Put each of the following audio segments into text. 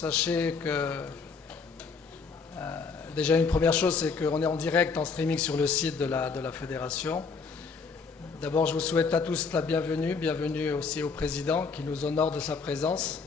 Sachez que déjà une première chose, c'est qu'on est en direct, en streaming sur le site de la fédération. D'abord, je vous souhaite à tous la bienvenue. Bienvenue aussi au président qui nous honore de sa présence.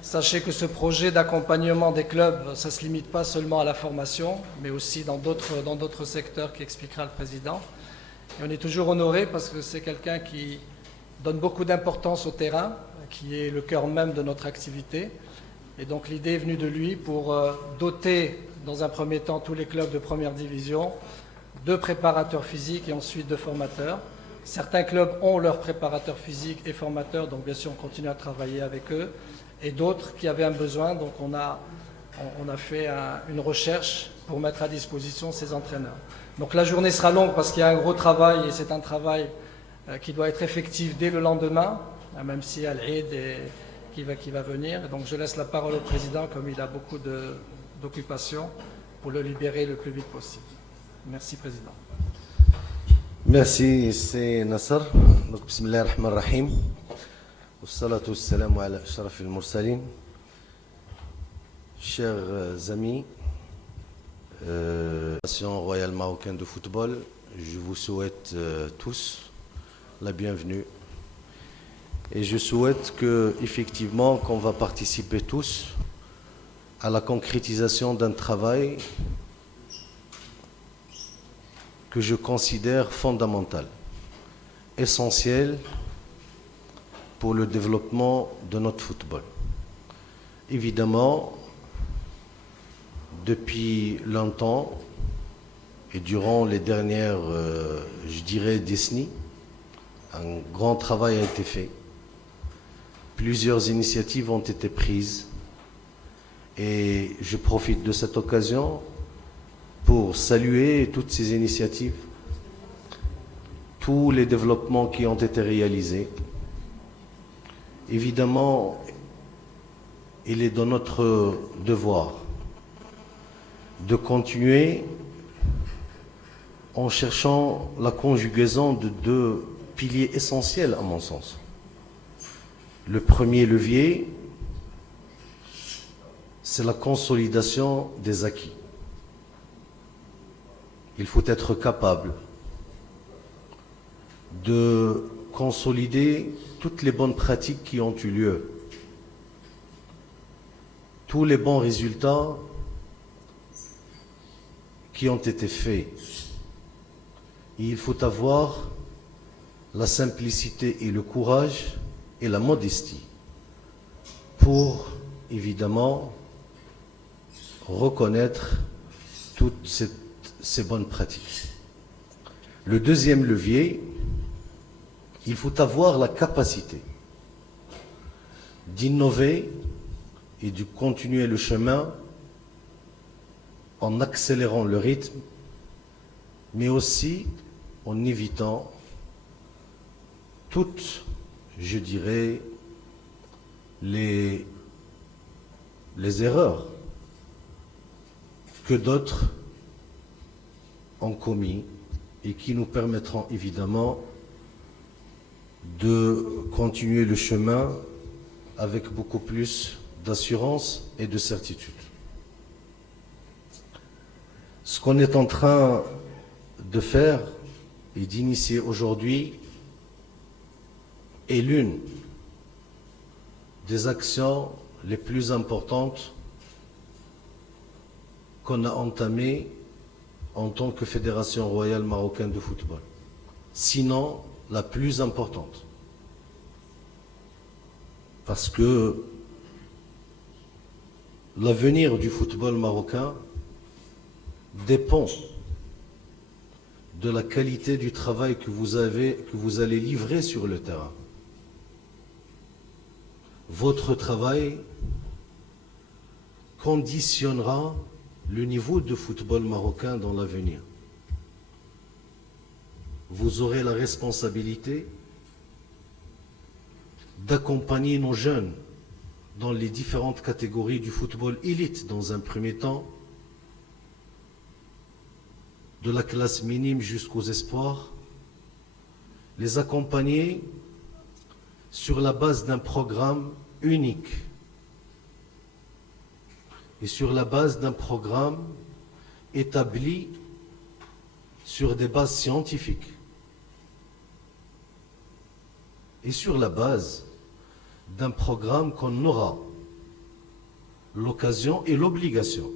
Sachez que ce projet d'accompagnement des clubs, ça ne se limite pas seulement à la formation, mais aussi dans d'autres secteurs qu'expliquera le président. Et on est toujours honoré parce que c'est quelqu'un qui donne beaucoup d'importance au terrain, qui est le cœur même de notre activité. Et donc l'idée est venue de lui pour doter, dans un premier temps, tous les clubs de première division de préparateurs physiques et ensuite de formateurs. Certains clubs ont leurs préparateurs physiques et formateurs, donc bien sûr on continue à travailler avec eux. Et d'autres qui avaient un besoin, donc on a fait une recherche pour mettre à disposition ces entraîneurs. Donc la journée sera longue parce qu'il y a un gros travail et c'est un travail qui doit être effectif dès le lendemain, même si Al-Eid qui va venir. Et donc je laisse la parole au président comme il a beaucoup d'occupations pour le libérer le plus vite possible. Merci président. Merci, c'est Nasser. Donc, bismillah ar-Rahman ar-Rahim. Wassalatu wassalamu ala ashraf al-mursalin. Chers amis, Nation royale marocaine de football, je vous souhaite tous la bienvenue. Et je souhaite que, effectivement, qu'on va participer tous à la concrétisation d'un travail que je considère fondamental, essentiel pour le développement de notre football. Évidemment, depuis longtemps et durant les dernières, je dirais, décennies, un grand travail a été fait. Plusieurs initiatives ont été prises et je profite de cette occasion pour saluer toutes ces initiatives, tous les développements qui ont été réalisés. Évidemment, il est de notre devoir de continuer en cherchant la conjugaison de deux piliers essentiels à mon sens. Le premier levier, c'est la consolidation des acquis. Il faut être capable de consolider toutes les bonnes pratiques qui ont eu lieu, tous les bons résultats qui ont été faits. Et il faut avoir la simplicité et le courage et la modestie pour, évidemment, reconnaître toutes ces bonnes pratiques. Le deuxième levier, il faut avoir la capacité d'innover et de continuer le chemin en accélérant le rythme, mais aussi en évitant toutes, je dirais, les erreurs que d'autres ont commis et qui nous permettront évidemment de continuer le chemin avec beaucoup plus d'assurance et de certitude. Ce qu'on est en train de faire et d'initier aujourd'hui est l'une des actions les plus importantes qu'on a entamées en tant que Fédération royale marocaine de football. Sinon, la plus importante. Parce que l'avenir du football marocain dépend de la qualité du travail que vous allez livrer sur le terrain. Votre travail conditionnera le niveau de football marocain dans l'avenir. Vous aurez la responsabilité d'accompagner nos jeunes dans les différentes catégories du football élite dans un premier temps, de la classe minime jusqu'aux espoirs, les accompagner sur la base d'un programme unique et sur la base d'un programme établi sur des bases scientifiques et sur la base d'un programme qu'on aura l'occasion et l'obligation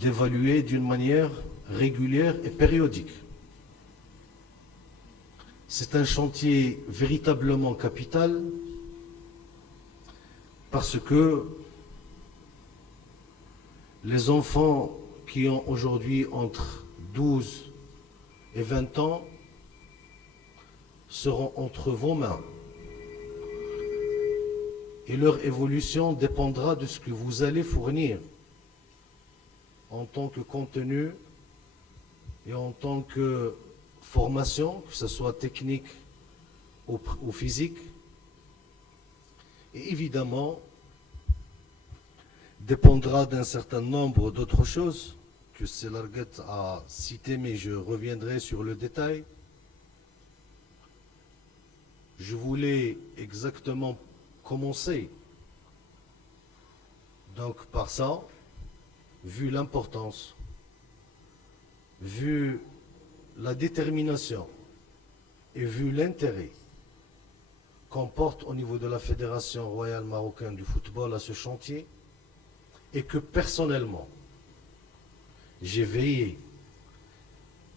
d'évaluer d'une manière régulière et périodique. C'est un chantier véritablement capital parce que les enfants qui ont aujourd'hui entre 12 et 20 ans seront entre vos mains. Et leur évolution dépendra de ce que vous allez fournir en tant que contenu et en tant que formation, que ce soit technique ou physique. Et évidemment, dépendra d'un certain nombre d'autres choses que Selarguet a citées, mais je reviendrai sur le détail. Je voulais exactement commencer donc par ça, vu l'importance, vu la détermination et vu l'intérêt qu'on porte au niveau de la Fédération royale marocaine du football à ce chantier, et que personnellement, j'ai veillé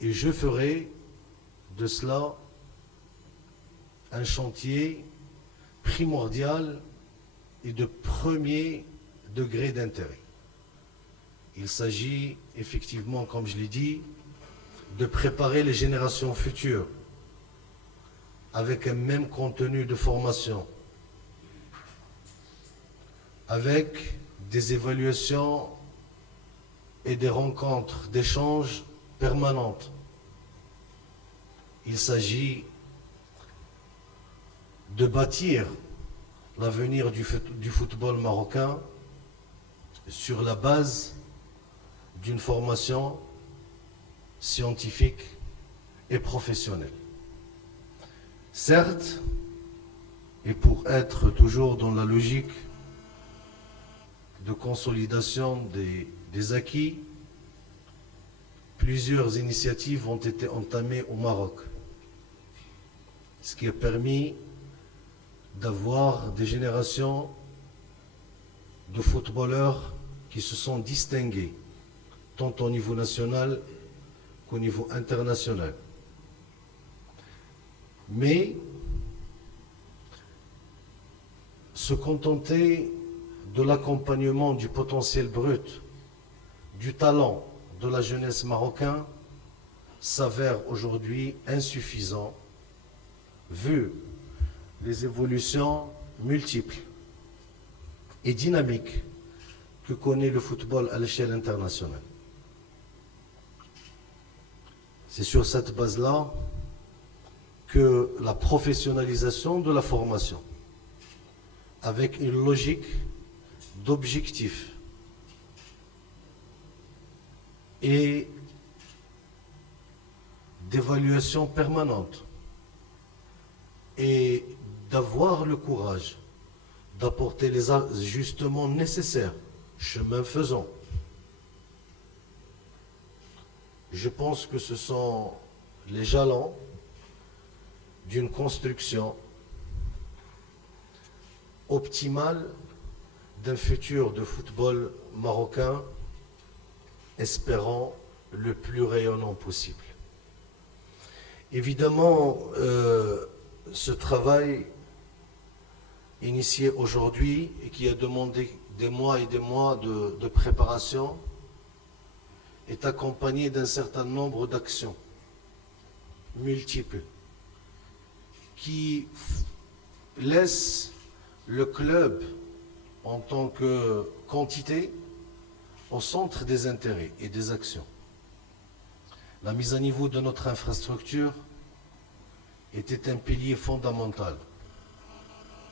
et je ferai de cela un chantier primordial et de premier degré d'intérêt. Il s'agit effectivement, comme je l'ai dit, de préparer les générations futures avec un même contenu de formation, avec des évaluations et des rencontres d'échanges permanentes. Il s'agit de bâtir l'avenir du football marocain sur la base d'une formation scientifique et professionnelle. Certes, et pour être toujours dans la logique de consolidation des acquis, plusieurs initiatives ont été entamées au Maroc, ce qui a permis d'avoir des générations de footballeurs qui se sont distingués, tant au niveau national qu'au niveau international. Mais se contenter de l'accompagnement du potentiel brut, du talent de la jeunesse marocaine s'avère aujourd'hui insuffisant vu les évolutions multiples et dynamiques que connaît le football à l'échelle internationale. C'est sur cette base-là que la professionnalisation de la formation, avec une logique d'objectifs et d'évaluation permanente, et d'avoir le courage d'apporter les ajustements nécessaires, chemin faisant. Je pense que ce sont les jalons d'une construction optimale d'un futur de football marocain, espérant le plus rayonnant possible. Évidemment, ce travail initié aujourd'hui et qui a demandé des mois et des mois de préparation est accompagné d'un certain nombre d'actions multiples qui laissent le club en tant que quantité au centre des intérêts et des actions. La mise à niveau de notre infrastructure était un pilier fondamental.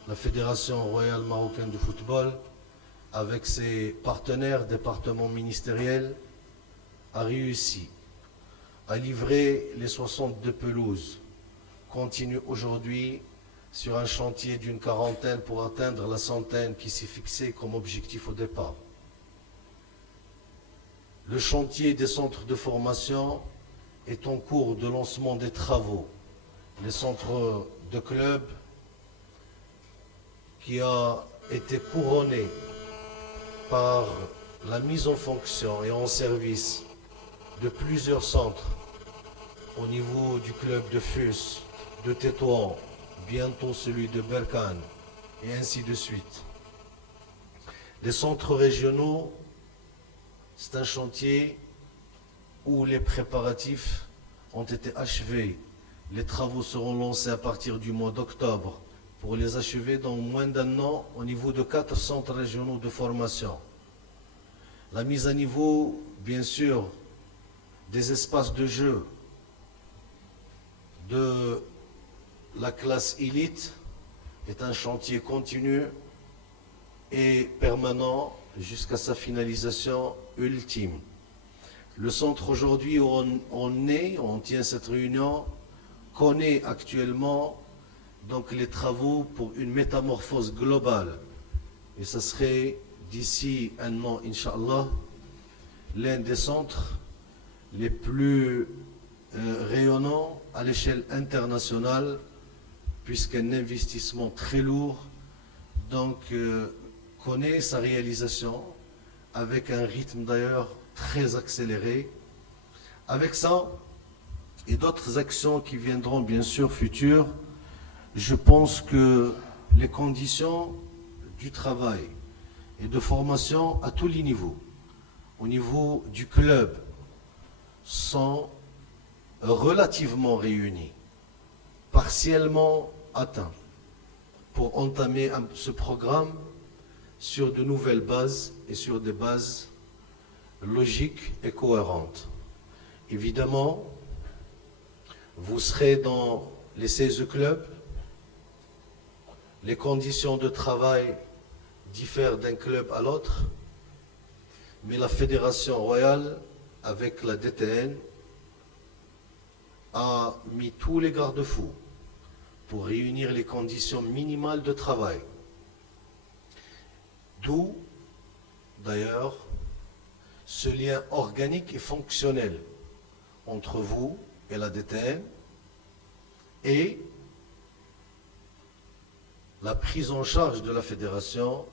La Fédération royale marocaine de football, avec ses partenaires départements ministériels, a réussi à livrer les 62 pelouses, continue aujourd'hui sur un chantier d'une quarantaine pour atteindre la centaine qui s'est fixé comme objectif au départ. Le chantier des centres de formation est en cours de lancement des travaux. Les centres de club qui a été couronné par la mise en fonction et en service de plusieurs centres au niveau du club de Fus, de Tétouan, bientôt celui de Berkane, et ainsi de suite. Les centres régionaux, c'est un chantier où les préparatifs ont été achevés. Les travaux seront lancés à partir du mois d'octobre pour les achever dans moins d'un an au niveau de 4 centres régionaux de formation. La mise à niveau, bien sûr, des espaces de jeu de la classe élite est un chantier continu et permanent jusqu'à sa finalisation ultime. Le centre aujourd'hui où on tient cette réunion, connaît actuellement donc les travaux pour une métamorphose globale. Et ce serait d'ici un an, Inch'Allah, l'un des centres les plus rayonnants à l'échelle internationale, puisqu'un investissement très lourd donc connaît sa réalisation avec un rythme d'ailleurs très accéléré. Avec ça et d'autres actions qui viendront bien sûr futures, je pense que les conditions du travail et de formation à tous les niveaux, au niveau du club, sont relativement réunies, partiellement atteints, pour entamer ce programme sur de nouvelles bases et sur des bases logiques et cohérentes. Évidemment, vous serez dans les 16 clubs. Les conditions de travail diffèrent d'un club à l'autre, mais la Fédération royale, avec la DTN, a mis tous les garde-fous pour réunir les conditions minimales de travail. D'où, d'ailleurs, ce lien organique et fonctionnel entre vous et la DTN et la prise en charge de la fédération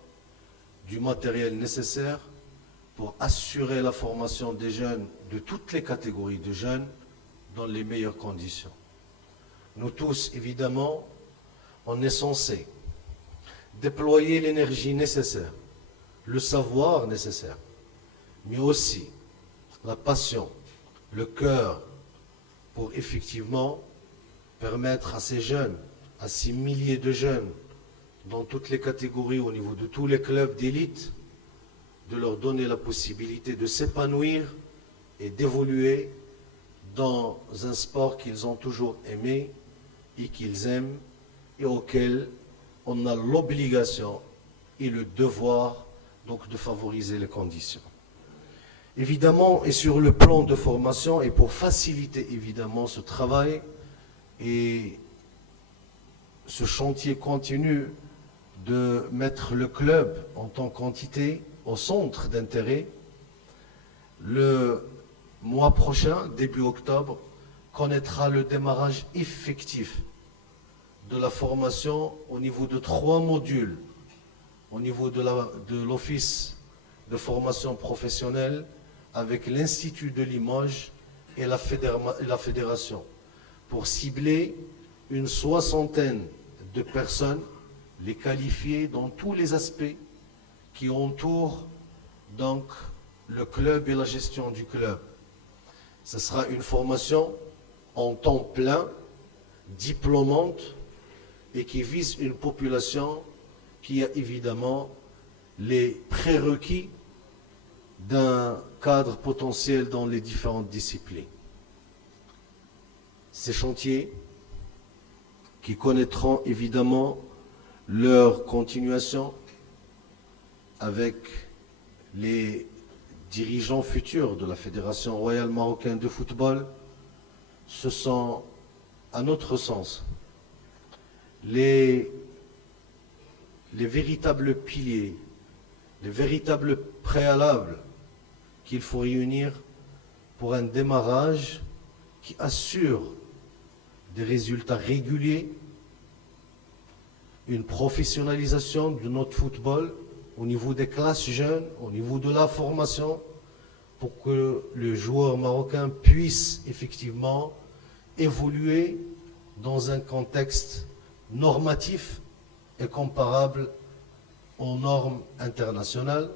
du matériel nécessaire pour assurer la formation des jeunes, de toutes les catégories de jeunes, dans les meilleures conditions. Nous tous, évidemment, on est censé déployer l'énergie nécessaire, le savoir nécessaire, mais aussi la passion, le cœur, pour effectivement permettre à ces jeunes, à ces milliers de jeunes, dans toutes les catégories, au niveau de tous les clubs d'élite, de leur donner la possibilité de s'épanouir et d'évoluer dans un sport qu'ils ont toujours aimé et qu'ils aiment et auquel on a l'obligation et le devoir donc de favoriser les conditions. Évidemment, et sur le plan de formation, et pour faciliter évidemment ce travail et ce chantier continu de mettre le club en tant qu'entité au centre d'intérêt, le mois prochain, début octobre, connaîtra le démarrage effectif de la formation au niveau de 3 modules, au niveau de l'Office de formation professionnelle, avec l'Institut de Limoges et la Fédération, pour cibler une 60aine de personnes, les qualifier dans tous les aspects qui entourent donc le club et la gestion du club. Ce sera une formation en temps plein, diplômante, et qui vise une population qui a évidemment les prérequis d'un cadre potentiel dans les différentes disciplines. Ces chantiers qui connaîtront évidemment leur continuation avec les dirigeants futurs de la Fédération royale marocaine de football, ce sont, à notre sens, les véritables piliers, les véritables préalables qu'il faut réunir pour un démarrage qui assure des résultats réguliers, une professionnalisation de notre football au niveau des classes jeunes, au niveau de la formation, pour que le joueur marocain puisse effectivement évoluer dans un contexte normatif et comparable aux normes internationales.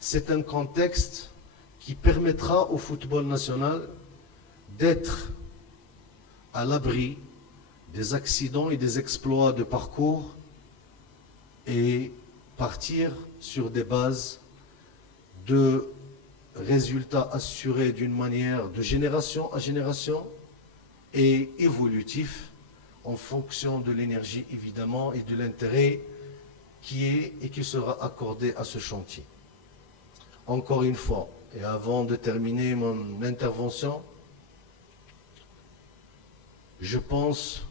C'est un contexte qui permettra au football national d'être à l'abri des accidents et des exploits de parcours et partir sur des bases de résultats assurés d'une manière de génération à génération et évolutif en fonction de l'énergie évidemment et de l'intérêt qui est et qui sera accordé à ce chantier. Encore une fois, et avant de terminer mon intervention, je pense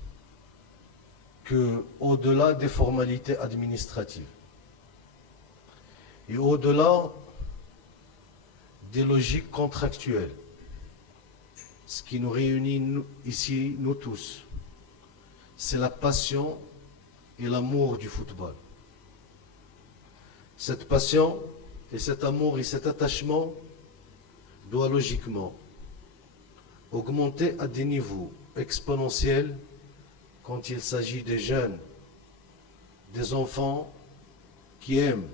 que au-delà des formalités administratives et au-delà des logiques contractuelles, ce qui nous réunit ici, nous tous, c'est la passion et l'amour du football. Cette passion et cet amour et cet attachement doit logiquement augmenter à des niveaux exponentiels quand il s'agit des jeunes, des enfants qui aiment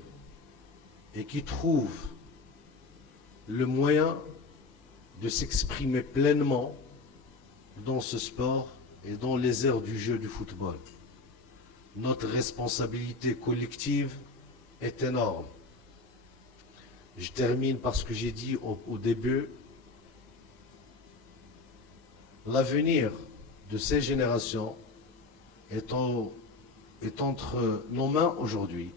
et qui trouvent le moyen de s'exprimer pleinement dans ce sport et dans les aires du jeu du football. Notre responsabilité collective est énorme. Je termine par ce que j'ai dit au début. L'avenir de ces générations est entre nos mains aujourd'hui.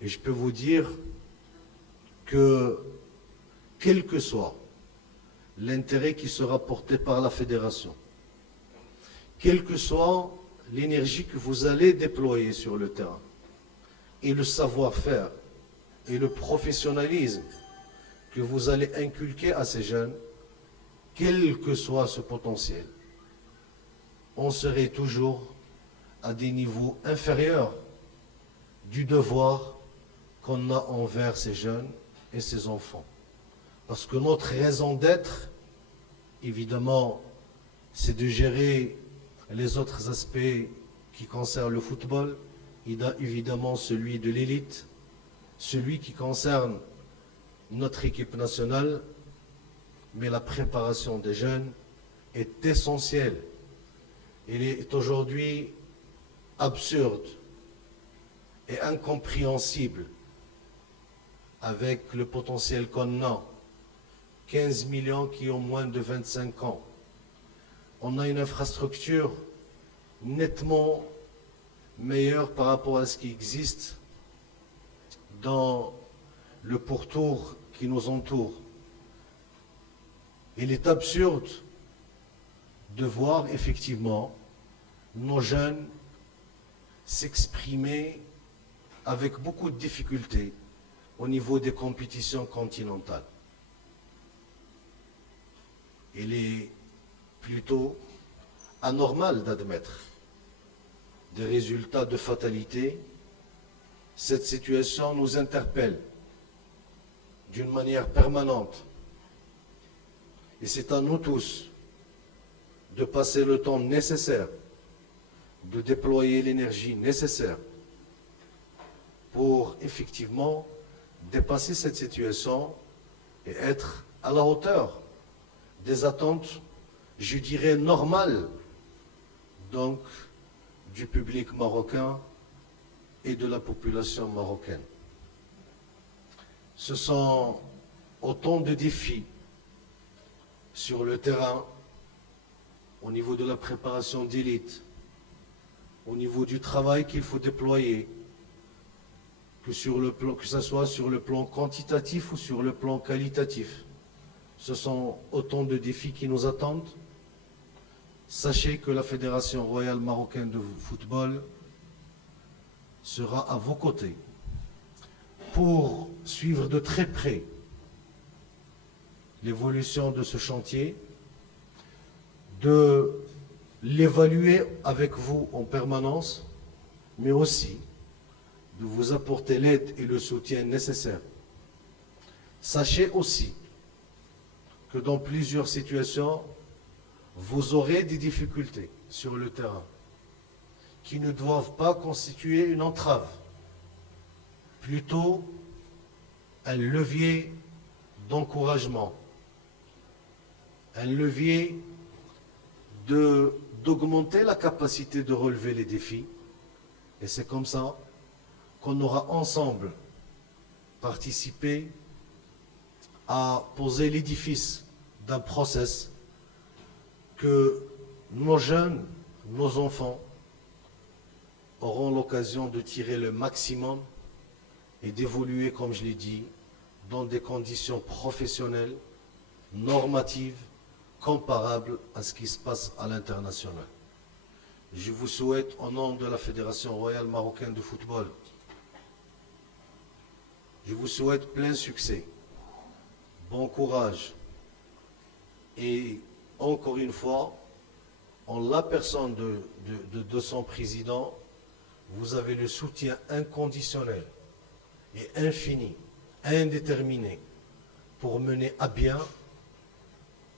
Et je peux vous dire que, quel que soit l'intérêt qui sera porté par la fédération, quelle que soit l'énergie que vous allez déployer sur le terrain, et le savoir-faire, et le professionnalisme que vous allez inculquer à ces jeunes, quel que soit ce potentiel, on serait toujours à des niveaux inférieurs du devoir qu'on a envers ces jeunes et ces enfants. Parce que notre raison d'être, évidemment, c'est de gérer les autres aspects qui concernent le football. Il y a évidemment celui de l'élite, celui qui concerne notre équipe nationale, mais la préparation des jeunes est essentielle. Il est aujourd'hui absurde et incompréhensible avec le potentiel qu'on a. 15 millions qui ont moins de 25 ans. On a une infrastructure nettement meilleure par rapport à ce qui existe dans le pourtour qui nous entoure. Il est absurde de voir effectivement nos jeunes s'exprimer avec beaucoup de difficultés au niveau des compétitions continentales. Il est plutôt anormal d'admettre des résultats de fatalité. Cette situation nous interpelle d'une manière permanente. Et c'est à nous tous de passer le temps nécessaire, de déployer l'énergie nécessaire pour effectivement dépasser cette situation et être à la hauteur des attentes, je dirais, normales, donc du public marocain et de la population marocaine. Ce sont autant de défis sur le terrain, au niveau de la préparation d'élite, au niveau du travail qu'il faut déployer, que ce soit sur le plan quantitatif ou sur le plan qualitatif. Ce sont autant de défis qui nous attendent. Sachez que la Fédération royale marocaine de football sera à vos côtés pour suivre de très près l'évolution de ce chantier, de l'évaluer avec vous en permanence, mais aussi de vous apporter l'aide et le soutien nécessaires. Sachez aussi que dans plusieurs situations, vous aurez des difficultés sur le terrain qui ne doivent pas constituer une entrave, plutôt un levier d'encouragement, un levier d'augmenter la capacité de relever les défis. Et c'est comme ça qu'on aura ensemble participé à poser l'édifice d'un process que nos jeunes, nos enfants auront l'occasion de tirer le maximum et d'évoluer, comme je l'ai dit, dans des conditions professionnelles, normatives, comparables à ce qui se passe à l'international. Je vous souhaite, au nom de la Fédération royale marocaine de football, je vous souhaite plein succès, bon courage et encore une fois, en la personne de son président, vous avez le soutien inconditionnel et infini, indéterminé pour mener à bien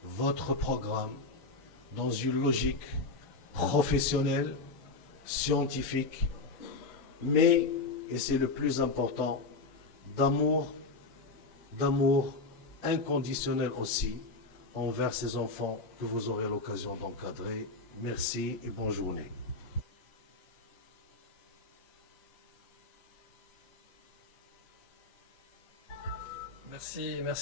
votre programme dans une logique professionnelle, scientifique, mais, et c'est le plus important, d'amour inconditionnel aussi envers ces enfants que vous aurez l'occasion d'encadrer. Merci et bonne journée. Merci, merci.